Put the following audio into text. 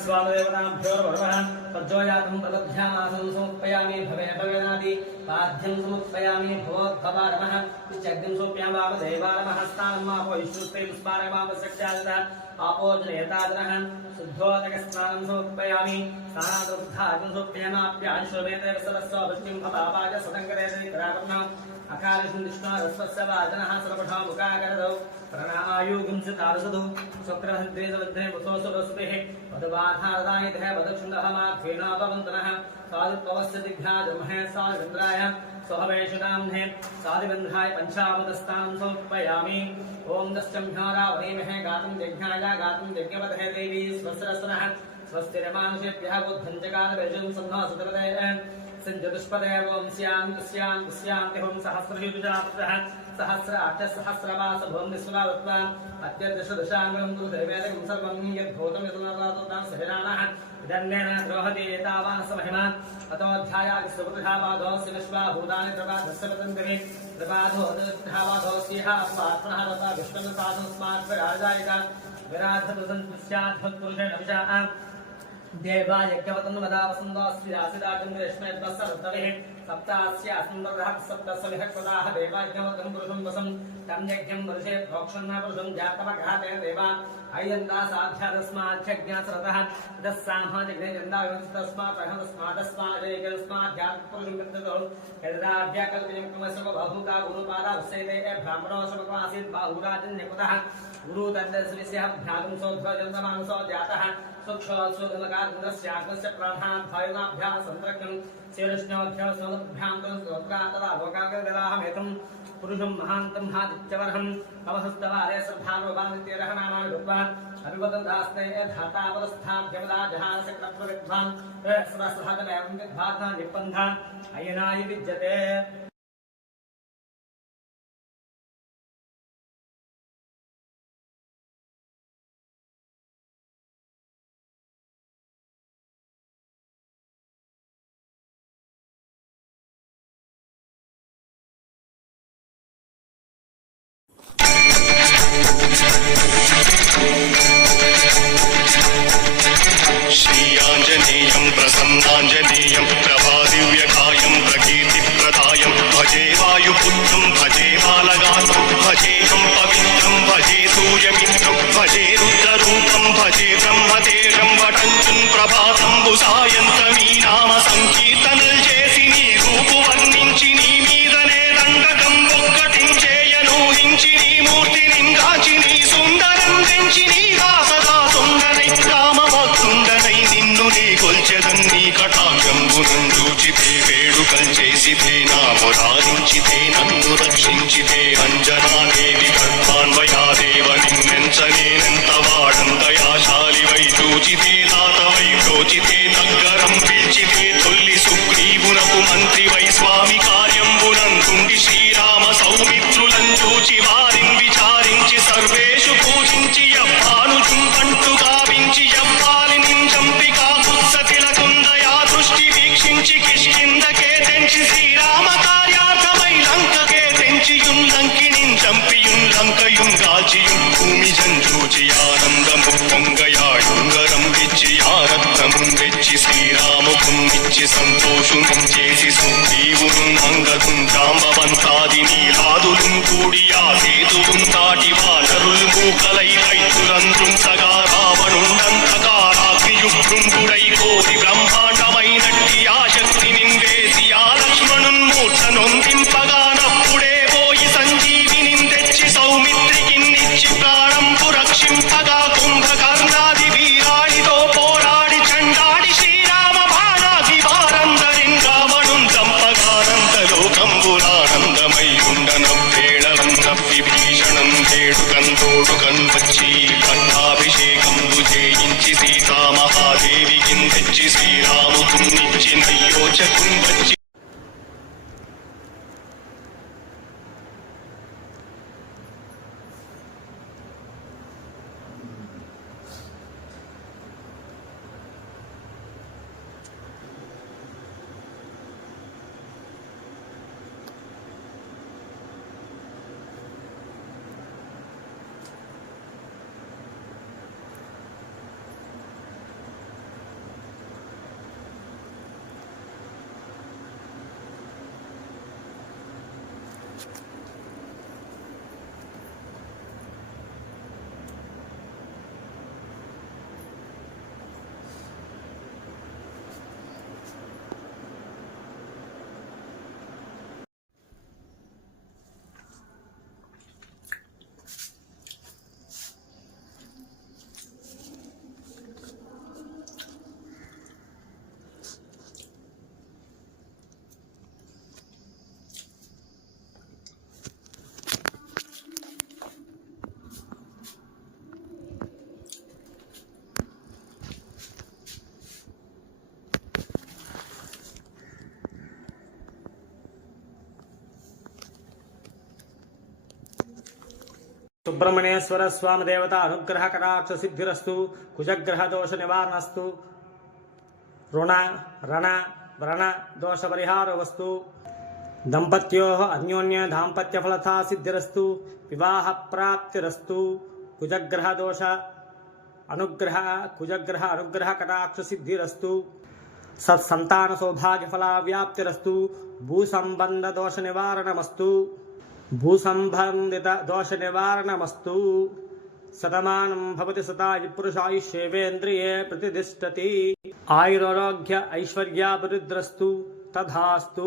स्वामदेवताभ्यो नमः तज्जोयातं प्रदध्यामासं समर्पयामि भवे भवेनादि पाद्यं समर्पयामि भवोद्भवा नमः इत्यग्निं सोप्यां वामदेवा नमः स्थानं मापो विष्णुस्ते पुष्पाणि वामसक्षादिता आपोजनयतादनः शुद्धोदकस्नानं समर्पयामि स्नानादुग्धाग्निं सोप्यामाप्याञ्शुमेतेव सरस्व वृष्टिं भवापाय सदङ्करेण करावर्णः अकालिष्णुष्णारस्वस्य वाजनः सर्वथा मुखाकरदौ प्रणामायुगं सितारसदौ शुक्रभद्रे सवद्रे मुसोसुरस्पतिः वदवाधारदायितः वदक्षुण्डः माध्वेनापवन्तनः साधुत्वस्य दिग्भ्याजमहे साधुन्द्राय स्वहवेशुनाम्ने साधुबन्धाय पञ्चामृतस्तानं समर्पयामि ॐ दश्चम्भ्यारावणीमहे गातुं यज्ञाय गातुं यज्ञपतहे देवी स्वस्रस्नः स्वस्तिरमानुषेभ्यः बुद्धञ्जकालवेषं सन्नः सुतपदे संजतुष्पदे ओं स्यां तिहुं सहस्रयुजाप्तः सहस्राक्षसहस्रमास भुवं विश्वनाथत्वाम् अत्यदशदशाङ्गं तु दैवेदकं सर्वं यद्भूतं यतनाथां सहिराणः इदन्नेन द्रोहति एतावान् समहिमा अतोऽध्यायादिस्वपुरुषावादोऽस्य विश्वाभूतानि प्रपादस्य पतन्तिः प्रपादोऽध्यावादोऽस्यः अस्मात्मनः तथा विश्वन्नसाधनस्मात्प्रगाजायिका विराधतुसन्स्याद्भुत्पुरुषेण विशाः देवा यज्ञवतन्वदावसन्दोऽस्यासिदागं रेष्मेद्वस्सरद्दविः सप्तास्यास्मन्दरः सप्तसविहकृताः देवा यज्ञवतं पुरुषं वसं तं यज्ञं वर्षे प्रोक्षन्न पुरुषं जातमघाते देवा अयन्ता साध्यादस्माध्यज्ञासरतः इतः सामाजिकस्मात्तस्मादस्मादस्मादस्माद्यात्पुरुषं विद्यतो यदाभ्याकल्पयमुक्तमस्वबाहुका गुरुपादावसेते ब्राह्मणो समकमासीत् बाहुराजन्यकुतः गुरुतद्दस्विस्यः भ्यागं सोऽध्वजन्तमानसो जातः सुक्षोत्सुगमकार्गस्याग्नस्य प्राणाद्भयनाभ्याः सन्त्रक्यं शेरुष्णोभ्यः सोमभ्यां तदा पुरुषं महान्तं हादित्यवर्हं अवहस्तवारे श्रद्धानुभानित्यरः नामानि भूत्वा अभिवदन्दास्ते धातापदस्थाभ्यवदा जहानसक्रत्वविद्वान् सहस्रहतमेवं विद्भाता निबन्धा अयनाय विद्यते श्रीयाञ्जनेयं प्रसन्नाञ्जनेयं प्रभादिव्यकायं प्रकीर्तिप्रदायं भजे वायुपुत्रं भजे बालगात्रं भजेऽहं पवित्रं भजे सूर्यमित्रं भजे रुद्ररूपं भजे ब्रह्मतेजं वटञ्चं प्रभातं सायन्तमी नाम संकीर्तनल చేసి నీ రూపు వర్ణించి నీ మీదనే దండకం ఒక్కటించేయను హించి నీ మూర్తిని గాచి నీ సుందరం తెంచి నీ దాసదా సుందరై రామభక్తుండనై నిన్ను నీ కొల్చెదన్ని కటాక్షంబునం చూచితే వేడుకల్ చేసితే నా మురారించితే నన్ను రక్షించితే అంజనాదేవి గర్భాన్వయాదేవ నిన్నెంచనేనెంత వాడంతయాశాలి వై చూచితే దాతవై ప్రోచితే దగ్గరం పిలిచితే తొల్లి సుగ్రీవునకు మంత్రి వై స్వామి కార్యంబునందుండి శ్రీరామ సౌమిత్రులం చూచి వారిని విచారించి సర్వేషు పూజించి యవ్వానుజుం పంటు గావించి యవ్వాలిని చంపి కాకుత్సతిలకుందయా దృష్టి వీక్షించి కిష్కిందకే తెంచి శ్రీరామ కార్యార్థమై లంకకే తెంచియున్ లంకినిన్ చంపియున్ లంకయున్ గాల్చియున్ భూమి జంజూచి ఆనందము పొంగయాయుంగరం విచ్చి ఆరత్నముం వెచ్చి శ్రీరాముకున్నిచ్చి సంతోషునం చేసి సుగ్రీవును అంగదుం జాంబవంతాది నీలాదులుం కూడి ఆ సేతువుం దాటి వానరుల్ మూకలై వైతులందృంసగా రావణుండంతకారాగ్నియుగ్రుంగుడై కోరి బ్రహ్మాండమైనట్టి ఆ శక్తిని వేసి ఆ లక్ష్మణున్ మూర్ఛ నొందింపగానప్పుడే పోయి సంజీవిని తెచ్చి సౌమిత్రికిన్నిచ్చి ప్రాణంపు రక్షింపగా కుంభకర్ణాది వీరాడితో పోరాడి చండాడి శ్రీరామ బాణాది వారందరిన్ రావణున్ చంపగానంత లోకంబురానందమై ఉండనవ్వేళలన్న విభీషణం వేడుకందోడుకన్ వచ్చి పట్టాభిషేకంబు చేయించి సీతామహాదేవికి తెచ్చి శ్రీరాముకున్నిచ్చి నయ్యోచకున్ వచ్చి సుబ్రహ్మణ్యేశ్వర స్వామి దేవత అనుగ్రహ కటాక్ష సిద్ధిరస్తు కుజగ్రహ దోష నివారణస్తు రుణ రణ వ్రణ దోష పరిహార వస్తు దంపత్యోః అన్యోన్య దాంపత్య ఫలతా సిద్ధిరస్తు వివాహ ప్రాప్తిరస్తు కుజగ్రహ అనుగ్రహ కటాక్ష సిద్ధిరస్తు సత్సంతాన సౌభాగ్య ఫల వ్యాప్తిరస్తు భూసంబంధ దోష నివారణమస్తు శతమానం భవతి శతాయు పురుషాయుష్యేవేంద్రియే ప్రతిష్టతి ఆయురారోగ్య ఐశ్వర్యాభివృద్ధిరస్తు తథాస్తు.